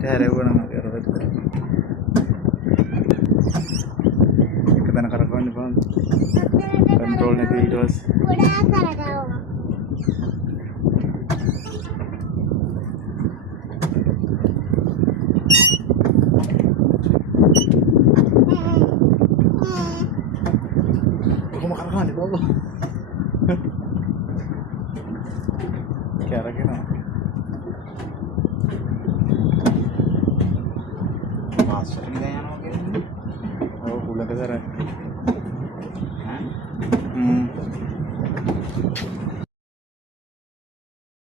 ඊට හැරෙවුවා නම් කරවෙත් එක දන කරකවන්න බෑ කන්ට්‍රෝල් එක ඊට පස්සේ ගොඩාක් කරකවනවා කොහොම කරකවන්නේ බබා කැරගෙන මාස්ටර් ඉඳන් යනවා කියන්නේ ඔව් කුලක දර